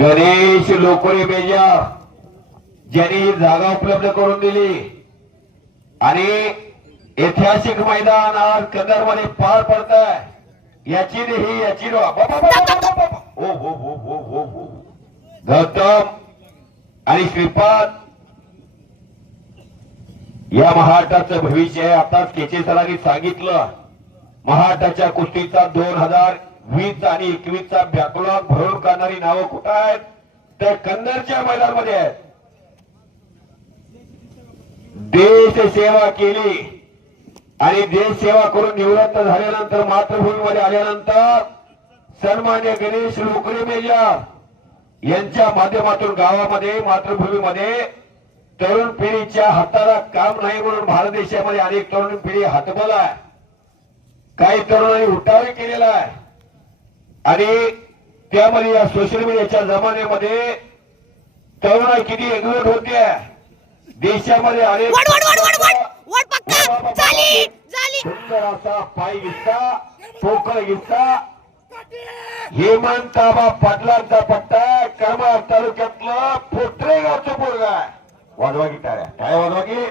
गणेश लोकोरे मेजा ज्यांनी ही जागा उपलब्ध करून दिली आणि ऐतिहासिक मैदान आज कदरमध्ये पार पडत आहे याची गौतम आणि श्रीपाद या महाराष्ट्राचं भविष्य आहे. आताच केचे सरांनी सांगितलं महाराष्ट्राच्या कुस्तीचा 2020 आणि 21 चा बॅकलॉग भरून काढणारी नावं कुठं आहेत तर कन्नडच्या मैदानामध्ये आहेत. देश सेवा केली आणि देश सेवा करून निवृत्त झाल्यानंतर मातृभूमीमध्ये आल्यानंतर सन्मान्य गणेश लोकरे मेजा यांच्या माध्यमातून गावामध्ये मातृभूमीमध्ये तरुण पिढीच्या हाताला काम नाही म्हणून भारत देशामध्ये अनेक तरुण पिढी हातबल आहे. काही तरुणांनी उठावे केलेला आहे आणि त्यामध्ये या सोशल मीडियाच्या जमान्यामध्ये तरुण किती एकजूट होते देशामध्ये अनेक सुंदर असा पाय गिस्सा पोकळ गिस्सा हेमंताबा पाटलांचा पट्टा करमाळ तालुक्यातलं पोटरे गावचं पोरगा आहे. वाजवा की टाळ्या काय वाजवा की